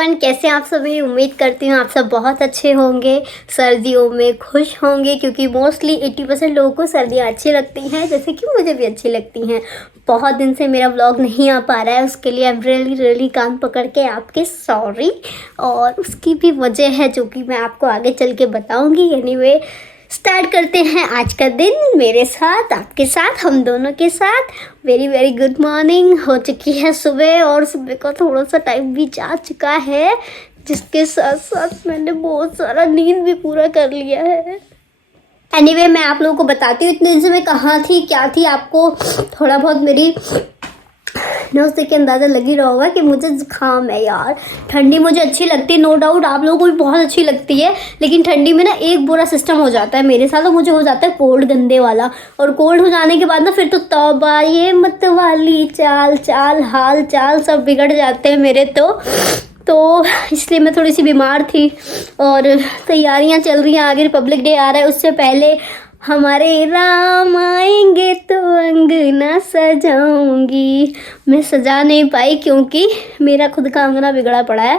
Everyone, कैसे आप सभी। उम्मीद करती हूँ आप सब बहुत अच्छे होंगे, सर्दियों में खुश होंगे, क्योंकि मोस्टली 80% लोगों को सर्दियाँ अच्छी लगती हैं, जैसे कि मुझे भी अच्छी लगती हैं। बहुत दिन से मेरा व्लॉग नहीं आ पा रहा है, उसके लिए आई एम रियली कान पकड़ के आपके सॉरी। और उसकी भी वजह है जो कि मैं आपको आगे चल के बताऊँगी। एनीवे, स्टार्ट करते हैं आज का दिन मेरे साथ, आपके साथ, हम दोनों के साथ। Very good morning. हो चुकी है सुबह, और सुबह का थोड़ा सा टाइम भी जा चुका है, जिसके साथ साथ मैंने बहुत सारा नींद भी पूरा कर लिया है। एनीवे, मैं आप लोगों को बताती हूँ इतने दिन से मैं कहाँ थी, क्या थी। आपको थोड़ा बहुत मेरी नोज देख के अंदाज़ा लग ही रहा होगा कि मुझे जुकाम है यार। ठंडी मुझे अच्छी लगती है, नो डाउट आप लोगों को भी बहुत अच्छी लगती है, लेकिन ठंडी में ना एक बुरा सिस्टम हो जाता है मेरे साथ, तो मुझे हो जाता है कोल्ड गंदे वाला। और कोल्ड हो जाने के बाद ना फिर तो तौबा, ये मत वाली चाल हाल चाल सब बिगड़ जाते हैं मेरे। तो इसलिए मैं थोड़ी सी बीमार थी, और तैयारियां चल रही हैं, आगे रिपब्लिक डे आ रहा है, उससे पहले हमारे राम आएंगे तो अंगना सजाऊंगी। मैं सजा नहीं पाई क्योंकि मेरा खुद का अंगना बिगड़ा पड़ा है।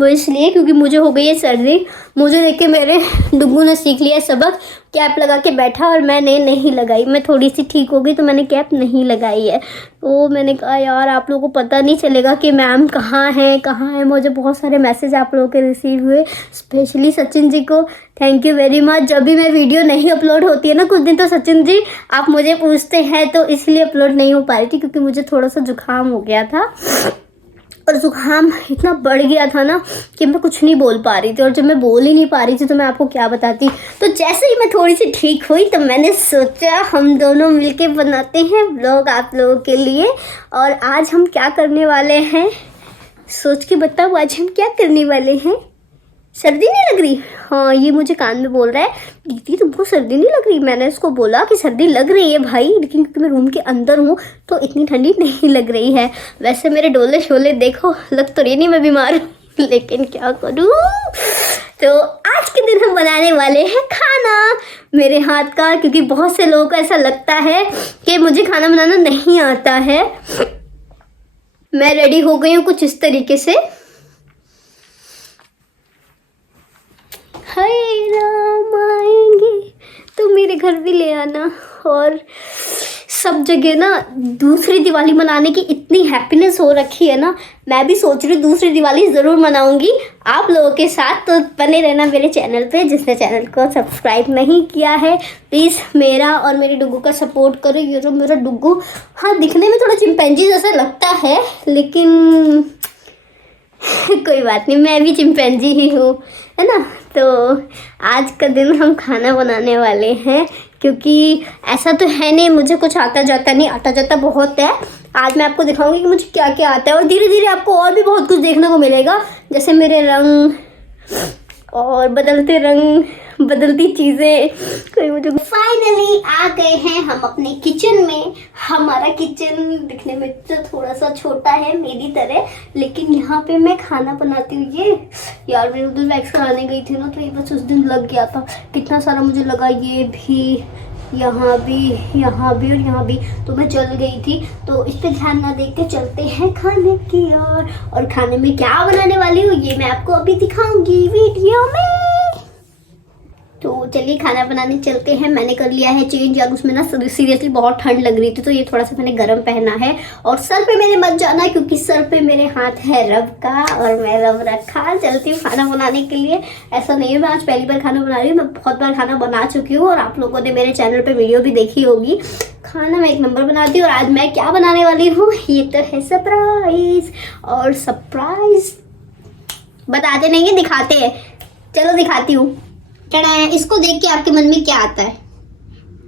वो इसलिए क्योंकि मुझे हो गई है सर्दी। मुझे देख के मेरे डुग्गू ने सीख लिया सबक, कैप लगा के बैठा और मैंने नहीं लगाई। मैं थोड़ी सी ठीक हो गई तो मैंने कैप नहीं लगाई है। तो मैंने कहा यार आप लोगों को पता नहीं चलेगा कि मैम कहाँ है। मुझे बहुत सारे मैसेज आप लोगों के रिसीव हुए, स्पेशली सचिन जी को थैंक यू वेरी मच। जब भी मैं वीडियो नहीं अपलोड होती है ना कुछ दिन, तो सचिन जी आप मुझे पूछते हैं, तो इसलिए अपलोड नहीं हो पा रही थी क्योंकि मुझे थोड़ा सा जुकाम हो गया था। और जुकाम इतना बढ़ गया था ना कि मैं कुछ नहीं बोल पा रही थी, और जब मैं बोल ही नहीं पा रही थी तो मैं आपको क्या बताती। तो जैसे ही मैं थोड़ी सी ठीक हुई तो मैंने सोचा हम दोनों मिलके बनाते हैं व्लॉग आप लोगों के लिए। और आज हम क्या करने वाले हैं, सोच के बताओ आज हम क्या करने वाले हैं। सर्दी नहीं लग रही? हाँ, ये मुझे कान में बोल रहा है दीदी तुमको सर्दी नहीं लग रही। मैंने उसको बोला कि सर्दी लग रही है भाई, लेकिन क्योंकि मैं रूम के अंदर हूँ तो इतनी ठंडी नहीं लग रही है। वैसे मेरे डोले शोले देखो, लग तो रही नहीं मैं बीमार हूँ, लेकिन क्या करूँ। तो आज के दिन हम बनाने वाले हैं खाना मेरे हाथ का, क्योंकि बहुत से लोगों को ऐसा लगता है कि मुझे खाना बनाना नहीं आता है। मैं रेडी हो गई हूँ कुछ इस तरीके से। हाय राम आएंगे तो मेरे घर भी ले आना। और सब जगह ना दूसरी दिवाली मनाने की इतनी हैप्पीनेस हो रखी है ना, मैं भी सोच रही हूँ दूसरी दिवाली ज़रूर मनाऊंगी आप लोगों के साथ। तो बने रहना मेरे चैनल पे। जिसने चैनल को सब्सक्राइब नहीं किया है प्लीज़ मेरा और मेरे डुग्गू का सपोर्ट करो। ये जो मेरा डुग्गू, हाँ दिखने में थोड़ा चिंपैंजी जैसा लगता है, लेकिन कोई बात नहीं, मैं भी चिंपैंजी ही हूँ, है ना। तो आज का दिन हम खाना बनाने वाले हैं, क्योंकि ऐसा तो है नहीं मुझे कुछ आता जाता नहीं, आता जाता बहुत है। आज मैं आपको दिखाऊंगी कि मुझे क्या क्या आता है, और धीरे धीरे आपको और भी बहुत कुछ देखने को मिलेगा, जैसे मेरे रंग और बदलते रंग, बदलती चीज़ें। कोई मुझे फाइनली आ गए हैं हम अपने किचन में। हमारा किचन दिखने में तो थोड़ा सा छोटा है मेरी तरह, लेकिन यहाँ पे मैं खाना बनाती हूँ। ये यार मैं उधर वैक्स कराने गई थी ना, तो ये बस उस दिन लग गया था, कितना सारा मुझे लगा, ये भी यहाँ भी और यहाँ भी, तो मैं जल गई थी। तो इस पर ध्यान ना देख के चलते हैं खाने की ओर। और खाने में क्या बनाने वाली हूँ ये मैं आपको अभी दिखाऊंगी वीडियो में। तो चलिए खाना बनाने चलते हैं। मैंने कर लिया है चेंज, यार उसमें ना सीरियसली बहुत ठंड लग रही थी, तो ये थोड़ा सा मैंने गर्म पहना है। और सर पे मेरे मत जाना, क्योंकि सर पे मेरे हाथ है रब का, और मैं रब रखा चलती हूँ खाना बनाने के लिए। ऐसा नहीं है मैं आज पहली बार खाना बना रही हूँ, मैं बहुत बार खाना बना चुकी हूँ, और आप लोगों ने मेरे चैनल पर वीडियो भी देखी होगी। खाना मैं एक नंबर बनाती हूँ, और आज मैं क्या बनाने वाली हूँ ये तो है सरप्राइज। और सरप्राइज बताते नहीं है, दिखाते हैं। चलो दिखाती हूँ। इसको देख के आपके मन में क्या आता है,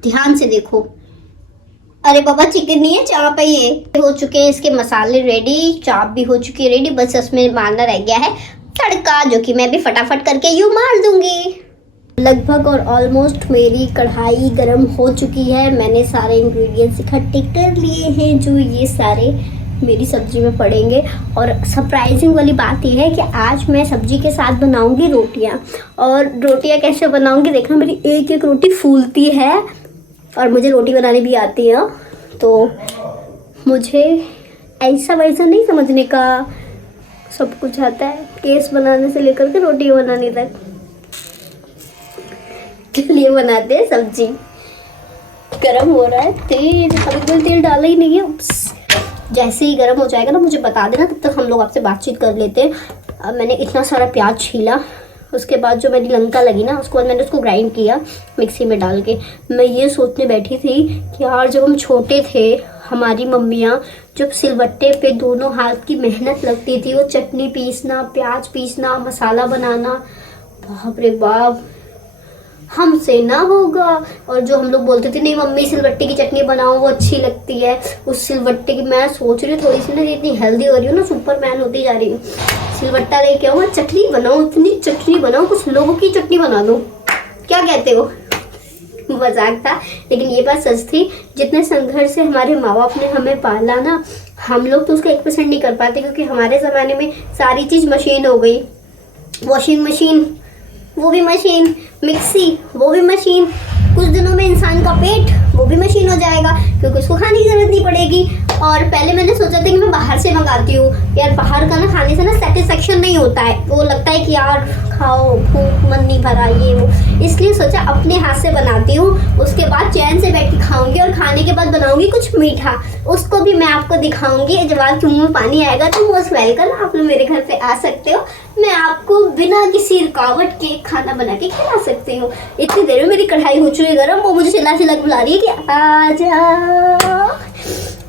ध्यान से देखो। अरे बाबा चिकन नहीं है, चाप है। ये हो चुके हैं इसके मसाले रेडी, चाप भी हो चुकी है रेडी, बस इसमें मारना रह गया है तड़का, जो कि मैं भी फटाफट करके यूं मार दूंगी। लगभग और ऑलमोस्ट मेरी कढ़ाई गरम हो चुकी है। मैंने सारे इंग्रेडिएंट्स इकट्ठे कर लिए हैं जो ये सारे मेरी सब्जी में पड़ेंगे। और सरप्राइजिंग वाली बात यह है कि आज मैं सब्जी के साथ बनाऊंगी रोटियां। और रोटियां कैसे बनाऊंगी देखना, मेरी एक एक रोटी फूलती है, और मुझे रोटी बनानी भी आती है। तो मुझे ऐसा वैसा नहीं समझने का, सब कुछ आता है, केस बनाने से लेकर के रोटी बनाने तक। चलिए बनाते हैं सब्जी। गरम हो रहा है तेल, अभी कोई तेल डाला ही नहीं है। उप्स। जैसे ही गरम हो जाएगा ना मुझे बता देना, तब तक हम लोग आपसे बातचीत कर लेते हैं। अब मैंने इतना सारा प्याज छीला, उसके बाद जो मेरी लंका लगी ना, उसके बाद मैंने उसको ग्राइंड किया मिक्सी में डाल के। मैं ये सोचने बैठी थी कि यार जब हम छोटे थे, हमारी मम्मियाँ जब सिलबट्टे पे दोनों हाथ की मेहनत लगती थी, वो चटनी पीसना, प्याज पीसना, मसाला बनाना, बाप रे बाप, हमसे ना होगा। और जो हम लोग बोलते थे नहीं मम्मी सिलबट्टे की चटनी बनाओ, वो अच्छी लगती है। उस सिलबट्टे की मैं सोच रही हूँ थोड़ी सी ना, इतनी हेल्दी हो रही हूँ ना, सुपरमैन होती जा रही हूँ। सिलबट्टा लेके आओ, चटनी बनाओ, इतनी चटनी बनाओ, कुछ लोगों की चटनी बना दो। क्या कहते हो? मजाक था, लेकिन ये बात सच थी। जितने संघर्ष से हमारे माँ बाप ने हमें पाला ना, हम लोग तो उसका 1% नहीं कर पाते, क्योंकि हमारे ज़माने में सारी चीज़ मशीन हो गई। वॉशिंग मशीन, वो भी मशीन, मिक्सी, वो भी मशीन। कुछ दिनों में इंसान का पेट, वो भी मशीन हो जाएगा, क्योंकि उसको खाने की जरूरत नहीं पड़ेगी। और पहले मैंने सोचा था कि मैं बाहर से मंगाती हूँ यार, बाहर का ना खाने से ना सेटिस्फेक्शन नहीं होता है, वो लगता है कि यार खाओ, भूख मन नहीं भरा, ये वो। इसलिए सोचा अपने हाथ से बनाती हूँ, उसके बाद चैन से बैठ के खाऊंगी, और खाने के बाद बनाऊंगी कुछ मीठा, उसको भी मैं आपको दिखाऊंगी। जब आपके मुँह में पानी आएगा तो मोस्ट वेलकम, आप लोग मेरे घर पे आ सकते हो। मैं आपको बिना किसी रुकावट के खाना बना के खिला सकती हूँ। इतनी देर में मेरी कढ़ाई हो चुकी है गर्म, वो मुझे चिल्ला चिल्ला बुला रही है कि आ जा।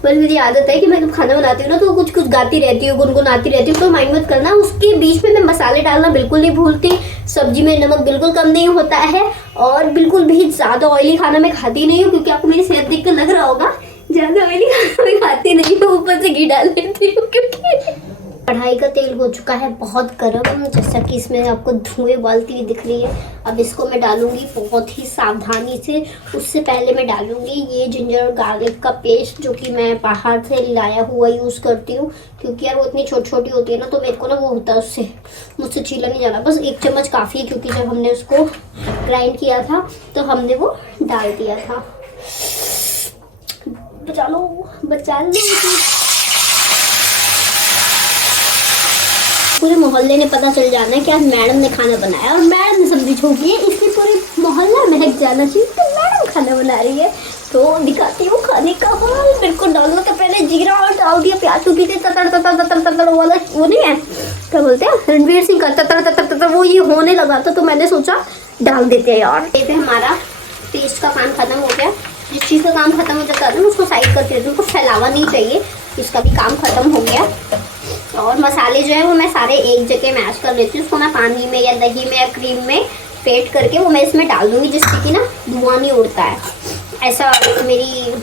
पर मेरी आदत है कि मैं जब खाना बनाती हूँ ना, तो कुछ कुछ गाती रहती हूँ, गुनगुनाती रहती हूँ, तो माइंड मत करना। उसके बीच में मैं मसाले डालना बिल्कुल नहीं भूलती। सब्जी में नमक बिल्कुल कम नहीं होता है, और बिल्कुल भी ज़्यादा ऑयली खाना मैं खाती नहीं हूँ, क्योंकि आपको मेरी सेहत देख कर लग रहा होगा ज़्यादा ऑयली खाना मैं खाती नहीं हूँ। ऊपर से घी डाल लेती हूँ, क्योंकि कढ़ाई का तेल हो चुका है बहुत गर्म, जैसा कि इसमें आपको धुएं उबालती हुई दिख रही है। अब इसको मैं डालूंगी बहुत ही सावधानी से। उससे पहले मैं डालूंगी ये जिंजर और गार्लिक का पेस्ट, जो कि मैं बाहर से लाया हुआ यूज़ करती हूँ, क्योंकि यार वो इतनी छोटी छोटी होती है ना, तो मेरे को ना वो होता है, उससे मुझसे छीला नहीं जाना। बस 1 चम्मच काफ़ी है, क्योंकि जब हमने उसको ग्राइंड किया था तो हमने वो डाल दिया था। बचा लो, बचा लो। पूरे मोहल्ले ने पता चल जाना है कि आज मैडम ने खाना बनाया, और मैडम ने सब्जी छोकी है, इसलिए पूरे मोहल्ला महक जाना चाहिए तो मैडम खाना बना रही है। तो दिखाती हूँ खाने का हाल। मेरे को डालने के पहले जीरा और डाल दिया, प्याज चुकी थी, ततर ततर ततर ततर वाला, वो नहीं है क्या बोलते हैं, रणवीर सिंह का ततर ततर ततर, वो ये होने लगा था, तो मैंने सोचा डाल देते हैं यार। ये हमारा पेस्ट का काम खत्म हो गया। जिस चीज़ का काम खत्म हो जाता है ना, उसको साइड करके देती हूँ, उसको फैलावा नहीं चाहिए। इसका भी काम खत्म हो गया। और मसाले जो है वो मैं सारे एक जगह मैश कर लेती हूँ। उसको मैं पानी में या दही में या क्रीम में फेंट करके वो मैं इसमें डाल दूँगी, जिससे कि ना धुआं नहीं उड़ता है। ऐसा मेरी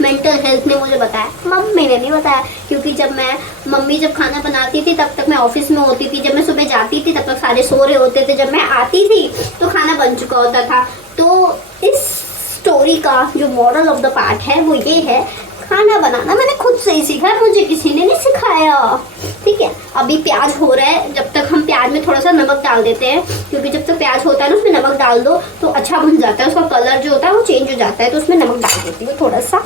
मेंटल हेल्थ ने मुझे बताया, मम्मी ने नहीं बताया, क्योंकि जब मम्मी जब खाना बनाती थी तब तक मैं ऑफिस में होती थी। जब मैं सुबह जाती थी तब तक सारे सो रहे होते थे। जब मैं आती थी तो खाना बन चुका होता था। तो इस स्टोरी का जो मॉरल ऑफ द पार्ट है वो ये है, खाना बनाना मैंने खुद से ही सीखा है, मुझे किसी ने नहीं सिखाया। ठीक है, अभी प्याज हो रहा है, जब तक हम प्याज में थोड़ा सा नमक डाल देते हैं, क्योंकि जब तक प्याज होता है ना उसमें नमक डाल दो तो अच्छा बन जाता है, उसका कलर जो होता है वो चेंज हो जाता है। तो उसमें नमक डाल देती हूँ थोड़ा सा।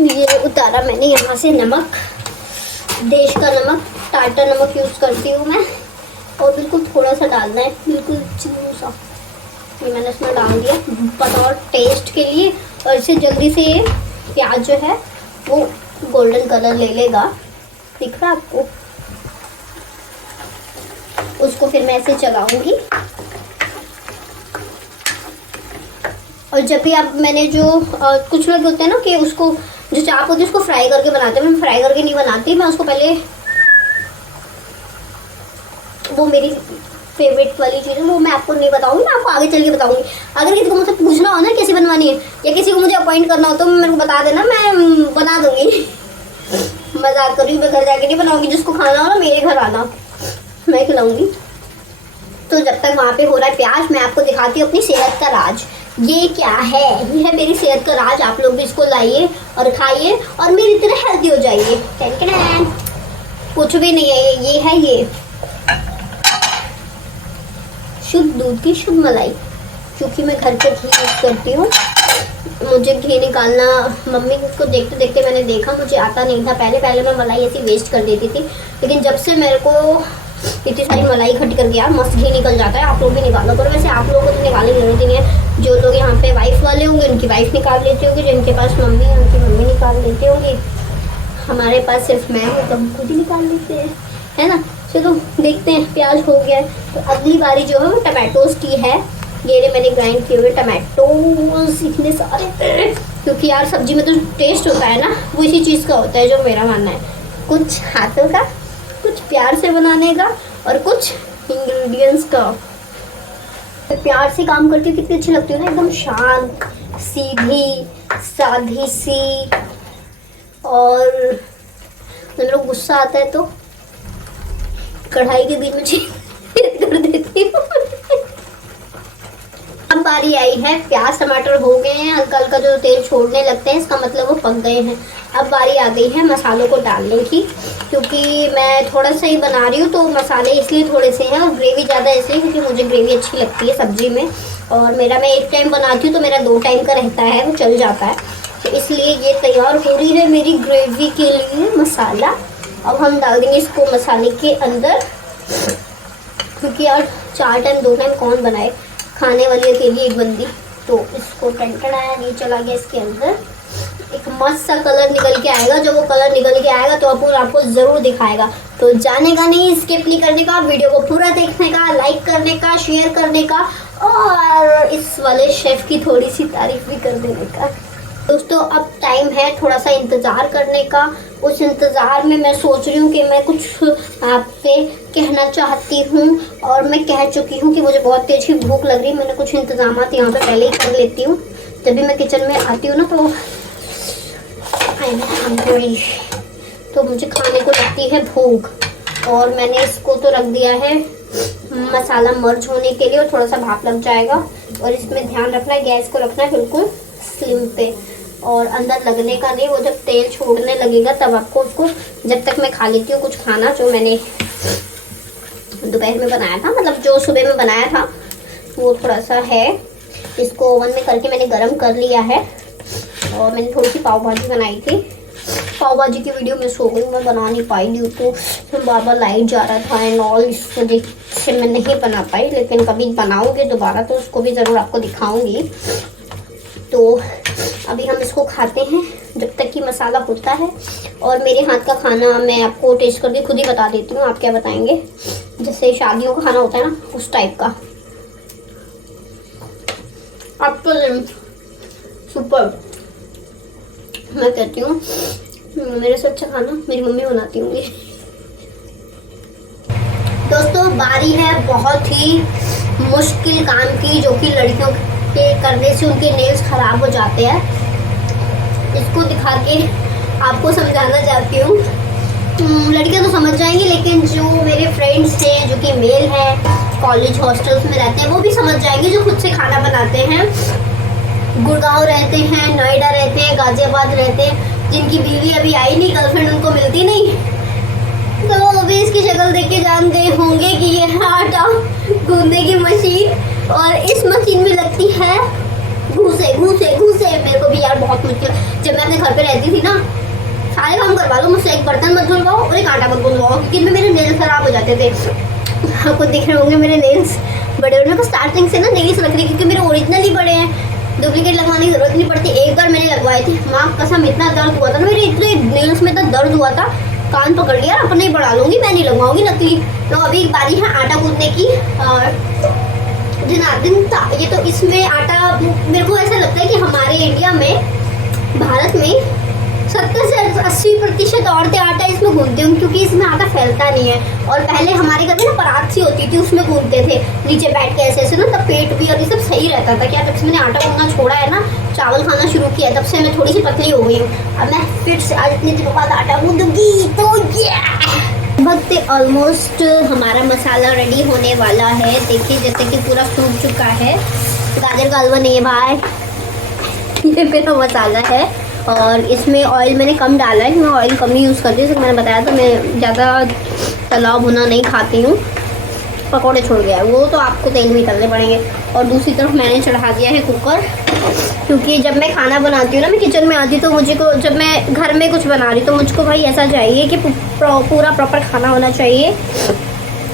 ये उतारा मैंने यहाँ से नमक, देश का नमक, टाटा नमक यूज़ करती हूँ मैं, और बिल्कुल थोड़ा सा डालना है, बिल्कुल चिकन सा। ये मैंने इसमें डाल दिया बतौर टेस्ट के लिए, और इससे जल्दी से ये प्याज जो है वो गोल्डन कलर ले लेगा। दिख रहा है आपको? उसको फिर मैं ऐसे चलाऊंगी। और जब भी आप मैंने जो कुछ लोग होते हैं ना कि उसको जो चाप होती है उसको फ्राई करके बनाते हैं, मैं फ्राई करके नहीं बनाती। मैं उसको पहले, वो मेरी फेवरेट वाली चीज़ है, वो मैं आपको नहीं बताऊंगी, मैं आपको आगे चल के बताऊंगी। अगर किसी को मुझसे पूछना हो ना कैसे बनवानी है, या किसी को मुझे अपॉइंट करना हो, तो मेरे को बता देना, मैं बना दूंगी। मजाक कर रही हूँ, मैं घर जाके नहीं बनाऊंगी। जिसको खाना हो ना मेरे घर आना, मैं खिलाऊंगी। तो जब तक वहाँ पे हो रहा है प्याज, मैं आपको दिखाती हूँ अपनी सेहत का राज। ये क्या है? ये है मेरी सेहत का राज। आप लोग भी इसको लाइए और खाइए और मेरी तरह हेल्दी हो जाइए। कुछ भी नहीं है ये है ये शुद्ध दूध की शुद्ध मलाई, क्योंकि मैं घर पे घी यूज़ करती हूँ। मुझे घी निकालना मम्मी को देखते देखते मैंने देखा, मुझे आता नहीं था पहले। पहले मैं मलाई ऐसी वेस्ट कर देती थी, लेकिन जब से मेरे को इतनी सारी मलाई इकट्ठी करके यार मस्त घी निकल जाता है। आप लोग भी निकालो करो। वैसे आप लोगों को तो निकालने की जरूरत ही नहीं है। जो लोग यहाँ पे वाइफ वाले होंगे उनकी वाइफ निकाल लेती होगी, जिनके पास मम्मी है उनकी मम्मी निकाल लेती होगी। हमारे पास सिर्फ मैं हूँ तो हम खुद ही निकाल लेते हैं, है ना। चलो देखते हैं। प्याज हो गया है तो अगली बारी जो है वो टमाटोज की है। ये रहे मैंने ग्राइंड किए हुए टमाटोज इतने सारे, क्योंकि यार सब्जी में तो टेस्ट होता है ना, वो इसी चीज़ का होता है जो मेरा मानना है। कुछ हाथों का, कुछ प्यार से बनाने का और कुछ इंग्रेडिएंट्स का। मैं प्यार से काम करती हूँ, कितनी अच्छी लगती हूँ ना, एकदम शांत, सीधी साधी सी। और जब मेरे को गुस्सा आता है तो कढ़ाई के बीच में छेद कर देती हूँ। अब बारी आई है, प्याज टमाटर हो गए हैं, हल्का हल्का जो तेल छोड़ने लगते हैं इसका मतलब वो पक गए हैं। अब बारी आ गई है मसालों को डालने की, क्योंकि मैं थोड़ा सा ही बना रही हूँ तो मसाले इसलिए थोड़े से हैं और ग्रेवी ज़्यादा इसलिए क्योंकि मुझे ग्रेवी अच्छी लगती है सब्जी में। और मेरा मैं एक टाइम बनाती हूँ तो मेरा 2 टाइम का रहता है, वो चल जाता है। तो इसलिए ये तैयार हो रही है मेरी ग्रेवी के लिए मसाला। अब हम डाल देंगे इसको मसाले के अंदर, क्योंकि यार 4 टाइम 2 टाइम कौन बनाए, खाने वाली अकेली एक बंदी। तो इसको टंटनाया नहीं चला गया इसके अंदर। एक मस्त सा कलर निकल के आएगा, जब वो कलर निकल के आएगा तो आपको ज़रूर दिखाएगा। तो जाने का नहीं, स्किप नहीं करने का, वीडियो को पूरा देखने का, लाइक करने का, शेयर करने का और इस वाले शेफ़ की थोड़ी सी तारीफ भी कर देने का। दोस्तों अब टाइम है थोड़ा सा इंतज़ार करने का। उस इंतज़ार में मैं सोच रही हूँ कि मैं कुछ आपसे कहना चाहती हूँ, और मैं कह चुकी हूँ कि मुझे बहुत तेज़ की भूख लग रही है। मैंने कुछ इंतज़ामात यहाँ पे पहले ही कर लेती हूँ। जब भी मैं किचन में आती हूँ ना तो तो मुझे खाने को लगती है भूख। और मैंने इसको तो रख दिया है मसाला मर्ज होने के लिए, और थोड़ा सा भाप लग जाएगा। और इसमें ध्यान रखना है, गैस को रखना है बिल्कुल स्लिम पे, और अंदर लगने का नहीं। वो जब तेल छोड़ने लगेगा तब आपको उसको, जब तक मैं खा लेती हूँ कुछ खाना जो मैंने दोपहर में बनाया था, मतलब जो सुबह में बनाया था वो थोड़ा सा है। इसको ओवन में करके मैंने गरम कर लिया है। और मैंने थोड़ी सी पाव भाजी बनाई थी। पाव भाजी की वीडियो मिस हो गई, मैं बना नहीं पाई यूट्यूब, बार बार लाइट जा रहा था एंड ऑल, इस वजह से मैं नहीं बना पाई। लेकिन कभी बनाऊँगी दोबारा तो उसको भी ज़रूर आपको दिखाऊँगी। तो अभी हम इसको खाते हैं जब तक कि मसाला होता है। और मेरे हाथ का खाना मैं आपको टेस्ट करके खुद ही बता देती हूँ, आप क्या बताएंगे। जैसे शादियों का खाना होता है ना, उस टाइप का। अब तो सुपर, मैं कहती हूँ मेरे से अच्छा खाना मेरी मम्मी बनाती होंगी। दोस्तों बारी है बहुत ही मुश्किल काम की, जो कि लड़कियों के करने से उनके नेल्स खराब हो जाते हैं। इसको दिखा के आपको समझाना चाहती हूँ। लड़कियां तो समझ जाएंगी, लेकिन जो मेरे फ्रेंड्स हैं जो कि मेल हैं, कॉलेज हॉस्टल्स में रहते हैं, वो भी समझ जाएंगे, जो खुद से खाना बनाते हैं। गुड़गांव रहते हैं, नोएडा रहते हैं, गाजियाबाद रहते हैं, जिनकी बीवी अभी आई नहीं, गर्लफ्रेंड उनको मिलती नहीं, तो वो भी इसकी शक्ल देख के जान गए होंगे कि ये है आटा गूंदने की मशीन। और इस मशीन में लगती है घूसे घूसे घूसे। मेरे को भी यार बहुत मुश्किल, जब मैं अपने घर पे रहती थी ना, सारे काम करवा लो मुझसे, एक बर्तन मत धुलवाओ और एक आटा मत गूंदवाओ, क्योंकि इनमें मेरे नेल्स खराब हो जाते थे। आपको दिख रहे होंगे मेरे नेल्स बड़े बड़े। को स्टार्टिंग से ना नेल्स रख रही, क्योंकि मेरे ओरिजिनल ही बड़े हैं, डुप्लीकेट लगवाने की जरूरत नहीं पड़ती। एक बार मैंने लगवाए थे, माँ कसम इतना दर्द हुआ था ना मेरे, इतने नेल्स में इतना दर्द हुआ था, कान पकड़ लिया, अपने ही बढ़ा लूंगी, मैं नहीं लगवाऊंगी नकली। तो अभी बारी है आटा गूंदने की। और दिन था ये, तो इसमें आटा मेरे को ऐसा लगता है कि हमारे इंडिया में, भारत में 70 से 80% औरतें आटा इसमें गूंदती हैं, क्योंकि इसमें आटा फैलता नहीं है। और पहले हमारे घर में ना परात सी होती थी, उसमें गूंदते थे नीचे बैठ के ऐसे ऐसे ना, तब पेट भी और ये सब सही रहता था। क्या तब से मैंने आटा गूंदना छोड़ा है ना, चावल खाना शुरू किया, तब से मैं थोड़ी सी पतली हो गई हूँ। अब मैं फिर से आज इतने दिनों बाद आटा गूंदूंगी। तो वक्त ऑलमोस्ट हमारा मसाला रेडी होने वाला है। देखिए जैसे कि पूरा सूख चुका है, गाजर का हलवा नहीं है भाई, ये मेरा मसाला है। और इसमें ऑयल मैंने कम डाला है, मैं ऑयल कम ही यूज़ करती हूँ। जैसे मैंने बताया था मैं ज़्यादा तला भुना नहीं खाती हूँ। पकौड़े छोड़ गया है, वो तो आपको तेल में तलने पड़ेंगे। और दूसरी तरफ मैंने चढ़ा दिया है कुकर, क्योंकि जब मैं खाना बनाती हूँ ना, मैं किचन में आती तो मुझे को, जब मैं घर में कुछ बना रही तो मुझको भाई ऐसा चाहिए कि पूरा प्रॉपर खाना होना चाहिए,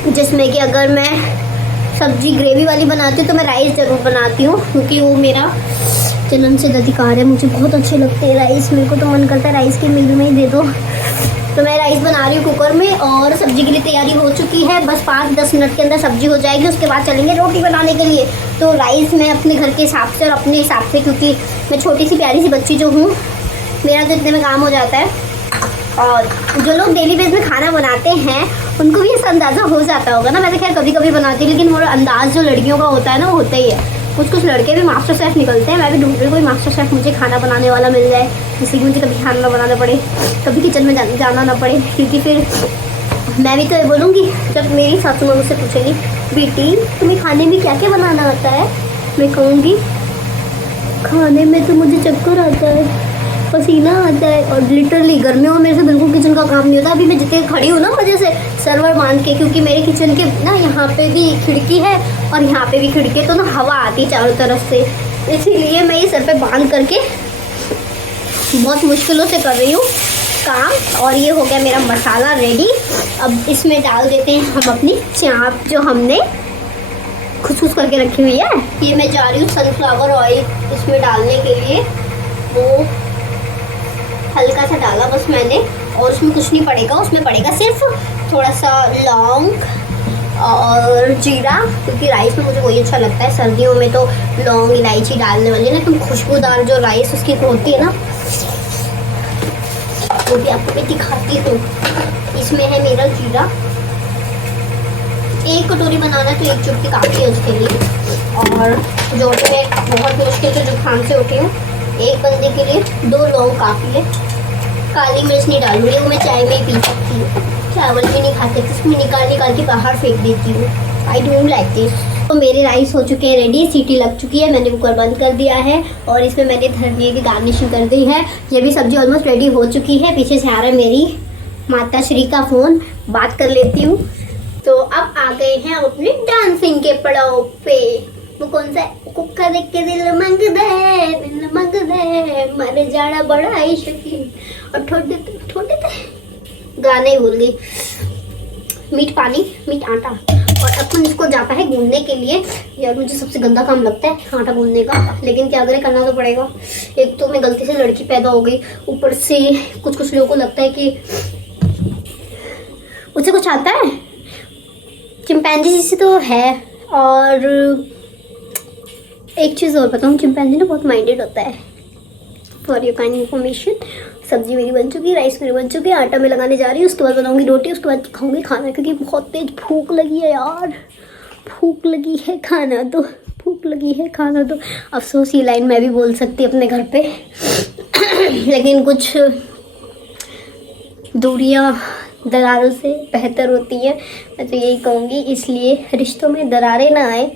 जिसमें कि अगर मैं सब्जी ग्रेवी वाली बनाती हूँ तो मैं राइस ज़रूर बनाती हूँ, क्योंकि वो मेरा जन्म से अधिकार है। मुझे बहुत अच्छे लगते हैं राइस, मेरे को तो मन करता है राइस की मील में ही दे दो। तो मैं राइस बना रही हूँ कुकर में, और सब्जी के लिए तैयारी हो चुकी है। बस 5-10 मिनट के अंदर सब्जी हो जाएगी, उसके बाद चलेंगे रोटी बनाने के लिए। तो राइस मैं अपने घर के हिसाब से और अपने हिसाब से, क्योंकि मैं छोटी सी प्यारी सी बच्ची जो हूँ, मेरा तो इतने में काम हो जाता है। और जो लोग डेली बेस में खाना बनाते हैं उनको भी ऐसा अंदाज़ा हो जाता होगा ना। मैं तो खैर कभी कभी बनाती हूँ, लेकिन वो अंदाज़ जो लड़कियों का होता है ना, वो होता ही है। कुछ लड़के भी मास्टर शेफ़ निकलते हैं। मैं भी ढूंढ रही हूँ कोई मास्टर शेफ़ मुझे खाना बनाने वाला मिल जाए, जिससे कि मुझे कभी खाना ना बनाना पड़े, कभी किचन में जाना ना पड़े। क्योंकि फिर मैं भी तो ये बोलूँगी, जब मेरी सासू माँ मुझसे पूछेगी, बेटी तुम्हें खाने में क्या क्या बनाना आता है, मैं कहूँगी खाने में तो मुझे चक्कर आता है, पसीना आता है, और लिटरली गर्मियों में मेरे से बिल्कुल किचन का काम नहीं होता। अभी मैं जितने खड़ी हूँ ना वजह से सर्वर बांध के, क्योंकि मेरे किचन के ना यहाँ पे भी खिड़की है और यहाँ पे भी खिड़की है, तो ना हवा आती है चारों तरफ से, इसीलिए मैं ये सर पे बांध करके बहुत मुश्किलों से कर रही हूँ काम। और ये हो गया मेरा मसाला रेडी। अब इसमें डाल देते हैं हम अपनी चाप जो हमने खुशबूस करके रखी हुई है। ये मैं जा रही हूँ सनफ्लावर ऑयल इसमें डालने के लिए, वो हल्का सा डाला बस मैंने, और उसमें कुछ नहीं पड़ेगा, उसमें पड़ेगा सिर्फ थोड़ा सा लौंग और जीरा, क्योंकि राइस में मुझे वही अच्छा लगता है। सर्दियों में तो लौंग इलायची डालने वाली ना, तुम खुशबूदार जो राइस उसकी होती है ना, वो भी आपको मैं दिखाती हूँ। इसमें है मेरा जीरा, 1 कटोरी बनाना तो 1 चुटकी काफ़ी है उसके लिए। और जो मैं बहुत मुश्किल से जुकाम से उठी हूँ, एक बंदे के लिए 2 लौंग काफ़ी है। काली मिर्च नहीं डालूंगी, वो मैं चाय में ही पी सकती हूँ, चावल में नहीं खाते, इसमें निकाल के बाहर फेंक देती हूँ। I don't like this. तो मेरे राइस हो चुके हैं रेडी, सीटी लग चुकी है, मैंने कुकर बंद कर दिया है, और इसमें मैंने धनिया की गार्निशिंग कर दी है। ये भी सब्जी ऑलमोस्ट रेडी हो चुकी है। पीछे से आ रहा है मेरी माता श्री का फ़ोन, बात कर लेती हूँ। तो अब आ गए हैं हम अपने डांसिंग के पड़ाव पे। वो कौन सा है? कुकर देख के दिल मंग दे मारे जाड़ा बड़ा ही शकीन, और ठोटे गाने बोल दी, मीठ पानी मीठ आटा। और अपन इसको जाता है गूंदने के लिए। यार मुझे सबसे गंदा काम लगता है आटा गूंदने का, लेकिन क्या करें, करना तो पड़ेगा। एक तो मैं गलती से लड़की पैदा हो गई, ऊपर से कुछ लोगों को लगता है कि मुझे कुछ आता है, चिंपैंजी जैसे तो है। और एक चीज़ और बताऊँ, चिंपैंजी ना बहुत माइंडेड होता है। फॉर योर काइंड इन्फॉर्मेशन, सब्जी मेरी बन चुकी है, राइस मेरी बन चुकी है, आटा में लगाने जा रही हूँ, उसके बाद बनाऊंगी रोटी, उसके बाद खाऊंगी खाना, क्योंकि बहुत तेज भूख लगी है यार, भूख लगी है, खाना दो, भूख लगी है, खाना दो। अफसोस ये लाइन मैं भी बोल सकती अपने घर पे लेकिन कुछ दूरियां दरारों से बेहतर होती हैं, मैं तो यही कहूँगी। इसलिए रिश्तों में दरारें ना आए,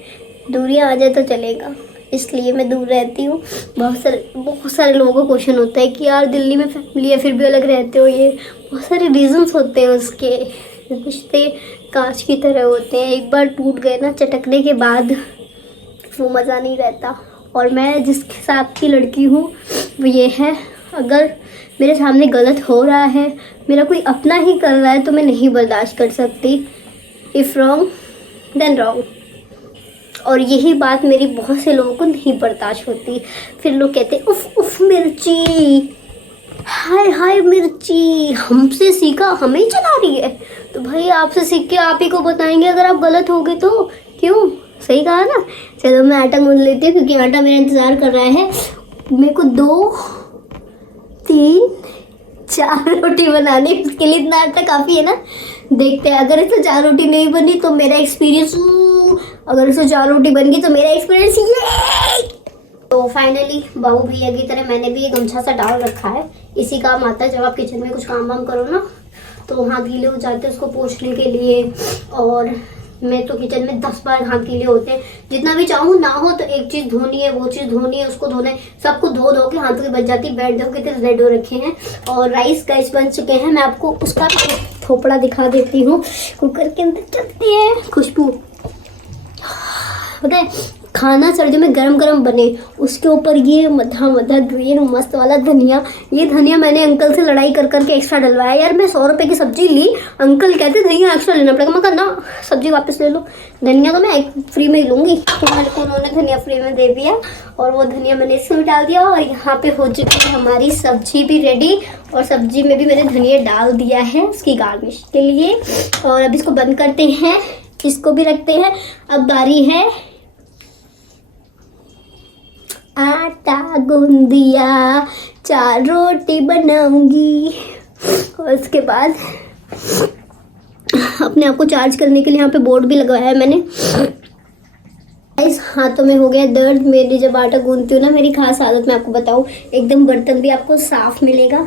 दूरियां आ जाए तो चलेगा, इसलिए मैं दूर रहती हूँ। बहुत सारे लोगों को क्वेश्चन होता है कि यार दिल्ली में फैमिली है फिर भी अलग रहते हो, ये बहुत सारे रीजंस होते हैं उसके। रिश्ते कांच की तरह होते हैं, एक बार टूट गए ना चटकने के बाद वो मज़ा नहीं रहता। और मैं जिसके साथ की लड़की हूँ वो ये है, अगर मेरे सामने गलत हो रहा है, मेरा कोई अपना ही कर रहा है, तो मैं नहीं बर्दाश्त कर सकती। If wrong then wrong. और यही बात मेरी बहुत से लोगों को नहीं बर्दाश्त होती। फिर लोग कहते उफ उफ मिर्ची, हाय हाय मिर्ची, हमसे सीखा हमें ही चला रही है। तो भाई आपसे सीख के आप ही को बताएंगे अगर आप गलत हो गए तो, क्यों? सही कहा ना। चलो मैं आटा गूंद लेती हूँ, क्योंकि आटा मेरा इंतज़ार कर रहा है। मेरे को 2, 3, 4 रोटी बनानी, उसके लिए इतना आटा काफ़ी है ना। देखते हैं, अगर इससे 4 रोटी नहीं बनी तो मेरा एक्सपीरियंस, अगर इससे 4 रोटी बन गई तो मेरा एक्सपीरियंस ये। तो फाइनली बाबू भैया की तरह मैंने भी ये गमछा सा डाल रखा है। इसी काम आता है जब आप किचन में कुछ काम वाम करो ना, तो वहाँ गीले हो जाते हैं उसको पोंछने के लिए। और मैं तो किचन में 10 बार हाथ गीले होते हैं, जितना भी चाहूँ ना हो तो एक चीज धोनी है, वो चीज धोनी है, उसको धोना है, सबको धो धो के हाथों की बच जाती। बैठ देखो कितने रेड हो रखे हैं। और राइस गाइस बन चुके हैं। मैं आपको उसका थोपड़ा दिखा देती हूँ। कुकर के अंदर चलती है खुशबू। पता है खाना सर्दियों में गरम गरम बने, उसके ऊपर ये मधा मधा ग्रीन मस्त वाला धनिया। ये धनिया मैंने अंकल से लड़ाई कर करके एक्स्ट्रा डलवाया। यार मैं 100 रुपए की सब्जी ली, अंकल कहते धनिया एक्स्ट्रा लेना पड़ेगा। मैं कहा ना सब्जी वापस ले लो, धनिया तो मैं फ्री में ही लूंगी। तो मेरे को उन्होंने धनिया फ्री में दे दिया और वो धनिया मैंने इसमें डाल दिया। और यहाँ पे हो चुकी है हमारी सब्जी भी रेडी। और सब्जी में भी मैंने धनिया डाल दिया है उसकी गार्निश के लिए। और अब इसको बंद करते हैं, इसको भी रखते हैं। अब बारी है आटा गूंद दिया, 4 रोटी बनाऊंगी। और उसके बाद अपने आप को चार्ज करने के लिए यहाँ पे बोर्ड भी लगवाया है मैंने। इस हाथों में हो गया दर्द। मेरी जब आटा गूंदती हूँ ना, मेरी खास आदत मैं आपको बताऊँ, एकदम बर्तन भी आपको साफ मिलेगा,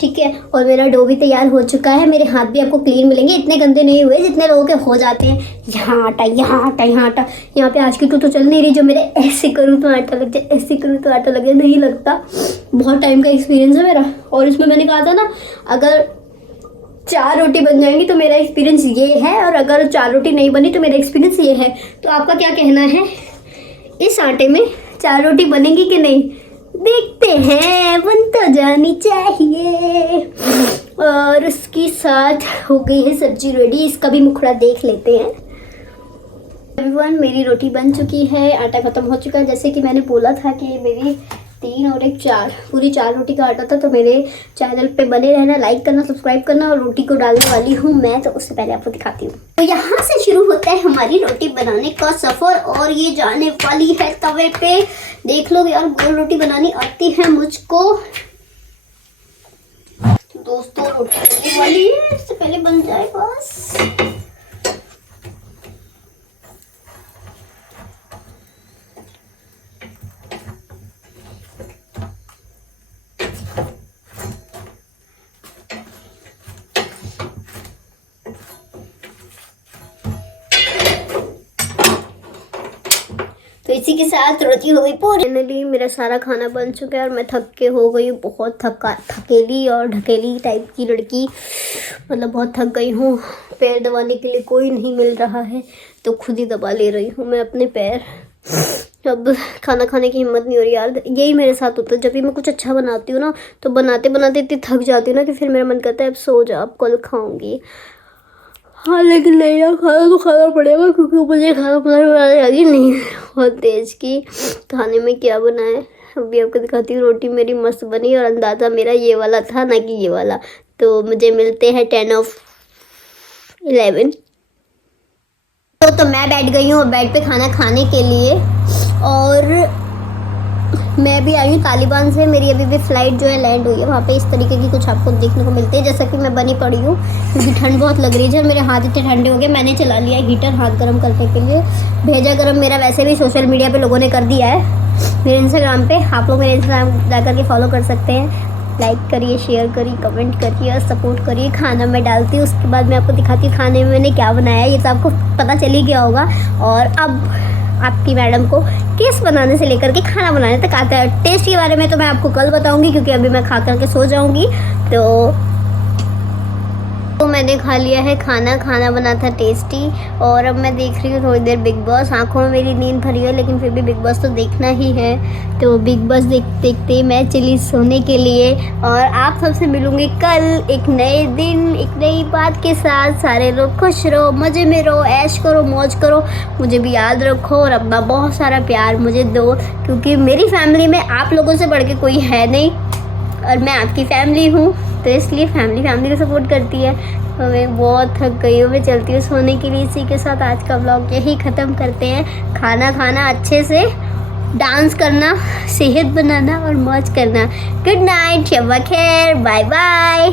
ठीक है। और मेरा डो भी तैयार हो चुका है। मेरे हाथ भी आपको क्लीन मिलेंगे, इतने गंदे नहीं हुए जितने लोगों के हो जाते हैं। यहाँ आटा, यहाँ आटा, यहाँ आटा। यहाँ पे आज की तो चल नहीं रही जो मेरे ऐसे करूँ तो आटा लग जाए, ऐसे करूँ तो आटा लग जाए, नहीं लगता। बहुत टाइम का एक्सपीरियंस है मेरा। और इसमें मैंने कहा था ना, अगर 4 रोटी बन जाएंगी तो मेरा एक्सपीरियंस ये है, और अगर 4 रोटी नहीं बनी तो मेरा एक्सपीरियंस ये है। तो आपका क्या कहना है, इस आटे में 4 रोटी बनेगी कि नहीं? देखते हैं, बन तो जानी चाहिए। और उसके साथ हो गई है सब्जी रेडी। इसका भी मुखड़ा देख लेते हैं। एवरीवन मेरी रोटी बन चुकी है, आटा खत्म हो चुका है। जैसे कि मैंने बोला था कि मेरी 3 और 1 4 पूरी 4 रोटी का आटा था। तो मेरे चैनल पे बने रहना, लाइक करना, सब्सक्राइब करना। और रोटी को डालने वाली हूँ मैं, तो उससे पहले आपको दिखाती हूँ। तो यहाँ से शुरू होता है हमारी रोटी बनाने का सफर। और ये जाने वाली है तवे पे। देख लो यार, गोल रोटी बनानी आती है मुझको। तो दोस्तों रोटी बनने वाली है, इससे पहले बन जाए बस। तो इसी के साथ रोटी हो गई पूरी। फाइनली मेरा सारा खाना बन चुका है और मैं थक के हो गई हूँ। बहुत थकेली और ढकेली टाइप की लड़की, मतलब बहुत थक गई हूँ। पैर दबाने के लिए कोई नहीं मिल रहा है, तो खुद ही दबा ले रही हूँ मैं अपने पैर। अब खाना खाने की हिम्मत नहीं हो रही यार। यही मेरे साथ होता है, जब भी मैं कुछ अच्छा बनाती हूँ ना, तो बनाते बनाते इतनी थक जाती हूँ ना कि फिर मेरा मन करता है अब सो जा, अब कल खाऊंगी। हाँ लेकिन नहीं यार, खाना तो खाना पड़ेगा, क्योंकि मुझे खाना बनाने आती नहीं। बहुत तेज की खाने में क्या बनाए अभी आपको दिखाती हूँ। रोटी मेरी मस्त बनी और अंदाज़ा मेरा ये वाला था, ना कि ये वाला। तो मुझे मिलते हैं 10 of 11। तो मैं बैठ गई हूँ बेड पे खाना खाने के लिए। और मैं भी आई हूँ तालिबान से। मेरी अभी भी फ्लाइट जो है लैंड हुई है। वहाँ पे इस तरीके की कुछ आपको देखने को मिलते हैं, जैसा कि मैं बनी पड़ी हूँ, क्योंकि ठंड बहुत लग रही है। मेरे हाथ इतने ठंडे हो गए, मैंने चला लिया हीटर हाथ गर्म करने के लिए। भेजा गर्म मेरा वैसे भी सोशल मीडिया पे लोगों ने कर दिया है, मेरे इंस्टाग्राम पे। आप लोग मेरे इंस्टाग्राम जा करके फॉलो कर सकते हैं। लाइक करिए, शेयर करिए, कमेंट करिए और सपोर्ट करिए। खाना मैं डालती हूँ, उसके बाद मैं आपको दिखाती हूँ खाने में मैंने क्या बनाया। ये तो आपको पता चल ही गया होगा। और अब आपकी मैडम को केस बनाने से लेकर के खाना बनाने तक आता है। टेस्ट के बारे में तो मैं आपको कल बताऊंगी, क्योंकि अभी मैं खा करके सो जाऊंगी। तो मैंने खा लिया है खाना। खाना बना था टेस्टी। और अब मैं देख रही हूँ थोड़ी देर बिग बॉस। आंखों में मेरी नींद भरी है, लेकिन फिर भी बिग बॉस तो देखना ही है। तो बिग बॉस देखते देखते मैं चली सोने के लिए। और आप सबसे मिलूंगी कल एक नए दिन, एक नई बात के साथ। सारे लोग खुश रहो, मज़े में रहो, ऐश करो, मौज करो। मुझे भी याद रखो और अपना बहुत सारा प्यार मुझे दो, क्योंकि मेरी फैमिली में आप लोगों से बढ़ के कोई है नहीं, और मैं आपकी फैमिली हूँ। तो इसलिए फैमिली को सपोर्ट करती है। तो मैं बहुत थक गई हूँ, मैं चलती हूँ सोने के लिए। इसी के साथ आज का व्लॉग यही ख़त्म करते हैं। खाना खाना अच्छे से, डांस करना, सेहत बनाना और मौज करना। गुड नाइट, शब खैर, बाय बाय।